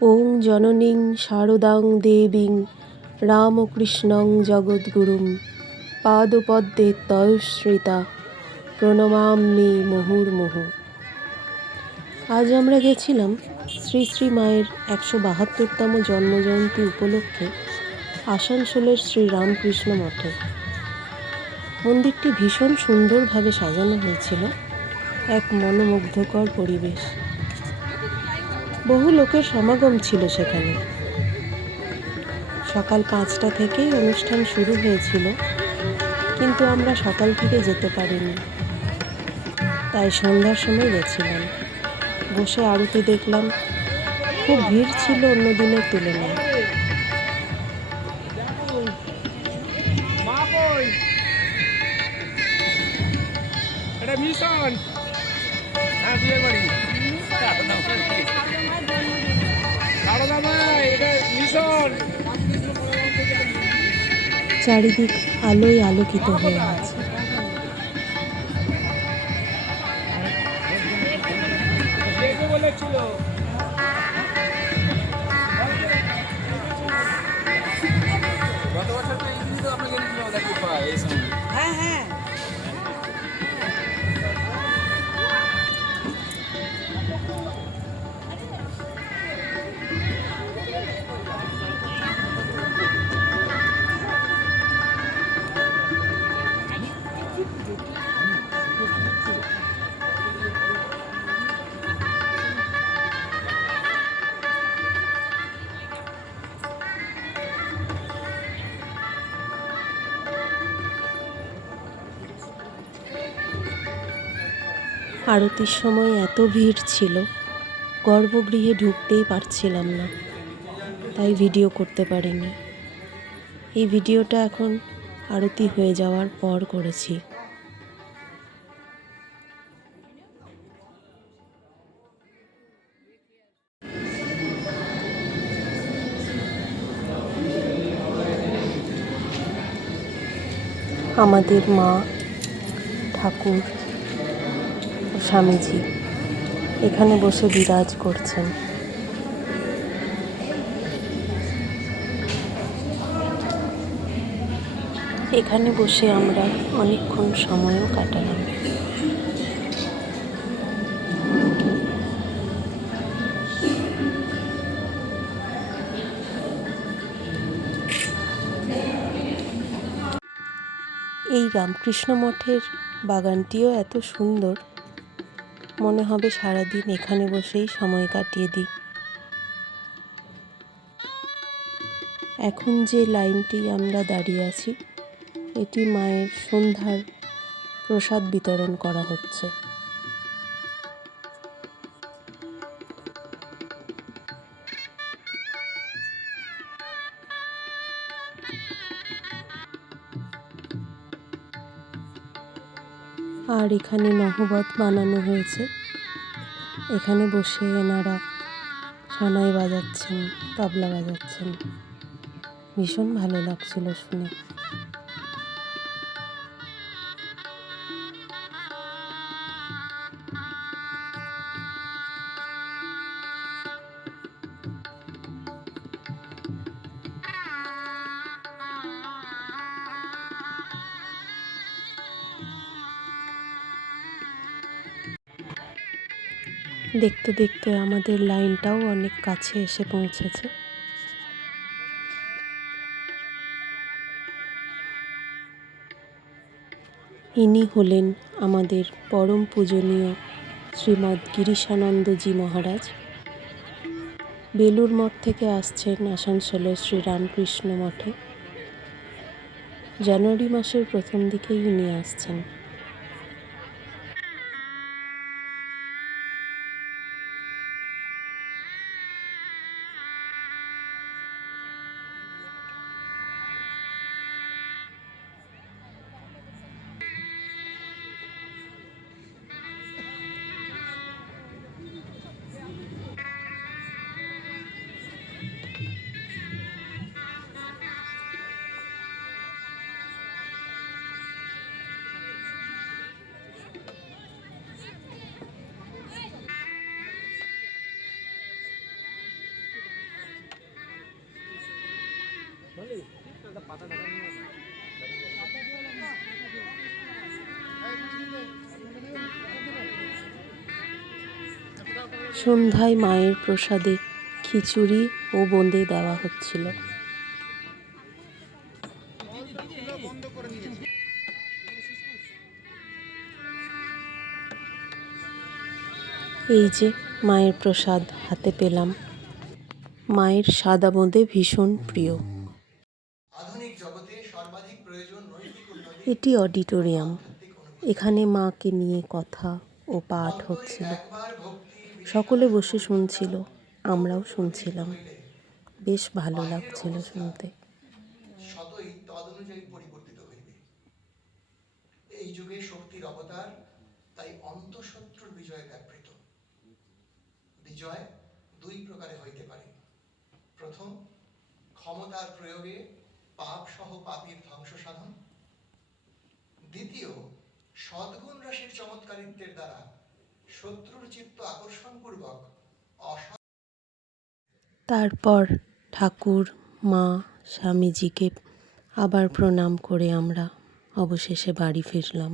ওং জননীং শারদাং দেবীং রামকৃষ্ণং জগদ্গুরুম পাদপদ্মে তয়শ্রিতা প্রণমাম্যি মুহুর্মুহু। আজ আমরা গেছিলাম শ্রী শ্রী মায়ের একশো বাহাত্তরতম জন্মজয়ন্তী উপলক্ষে আসানসোলের শ্রী রামকৃষ্ণ মঠে। মন্দিরটি ভীষণ সুন্দরভাবে সাজানো হয়েছিল, এক মনোমুগ্ধকর পরিবেশ। বহু লোকের সমাগম ছিল সেখানে। সকাল পাঁচটা থেকেই অনুষ্ঠান শুরু হয়েছিল, কিন্তু আমরা সকাল থেকে যেতে পারিনি। তাই সন্ধ্যার সময় গেছিলাম। বসে আরতি দেখলাম। খুব ভিড় ছিল অন্য দিনের তুলনায়। মিশন। চারিদিক আলোয় আলোকিত হয়ে আছে। আরতির সময় এত ভিড় ছিল, গর্ভগৃহে ঢুকতেই পারছিলাম না। তাই ভিডিও করতে পারিনি। এই ভিডিওটা এখন আরতি হয়ে যাওয়ার পর করেছি। আমাদের মা, ঠাকুর স্বামীজি, এখানে বসে বিরাজ করছেন। এখানে বসে আমরা অনেকক্ষণ সময়ও কাটালাম। এই রামকৃষ্ণ মঠের বাগানটিও এত সুন্দর। মনে হবে সারাদিন এখানে বসেই সময় কাটিয়ে দিই। এখন যে লাইনটি আমরা দাঁড়িয়ে আছি, এটি মায়ের সন্ধ্যার প্রসাদ বিতরণ করা হচ্ছে। আর এখানে নহবত বানানো হয়েছে। এখানে বসে এনারা সানাই বাজাচ্ছেন, তবলা বাজাচ্ছেন। ভীষণ ভালো লাগছিল শুনে। দেখতে দেখতে আমাদের লাইনটাও অনেক কাছে এসে পৌঁছেছে। ইনি হলেন আমাদের পরম পূজনীয় শ্রীমৎ গিরিশানন্দজি মহারাজ। বেলুর মঠ থেকে আসছেন আসানসোলের শ্রী রামকৃষ্ণ মঠে। জানুয়ারি মাসের প্রথম দিকেই ইনি আসছেন। সন্ধ্যায় মায়ের প্রসাদে খিচুড়ি ও বোঁদে দেওয়া হচ্ছিল। এই যে মায়ের প্রসাদ হাতে পেলাম। মায়ের সাদা বোঁদে ভীষণ প্রিয়। এটি অডিটোরিয়াম। এখানে মাকে নিয়ে কথা ও পাঠ হচ্ছিল। সকলে বসে শুনছিল, আমরাও শুনছিলাম। বেশ ভালো লাগছিল শুনতে। এই যুগে শক্তির অবতার, তাই অন্তঃশত্রুর ব্যাপৃত। বিজয় দুই প্রকারে হইতে পারে। প্রথম, ক্ষমতার প্রয়োগে পাপ সহ পাপীর ধ্বংস সদ্গুণ রাশির চমৎকারিত্বের দ্বারা শত্রুর চিত্ত আকর্ষণ পূর্বক তারপর ঠাকুর, মা, স্বামীজিকে আবার প্রণাম করে আমরা অবশেষে বাড়ি ফিরলাম।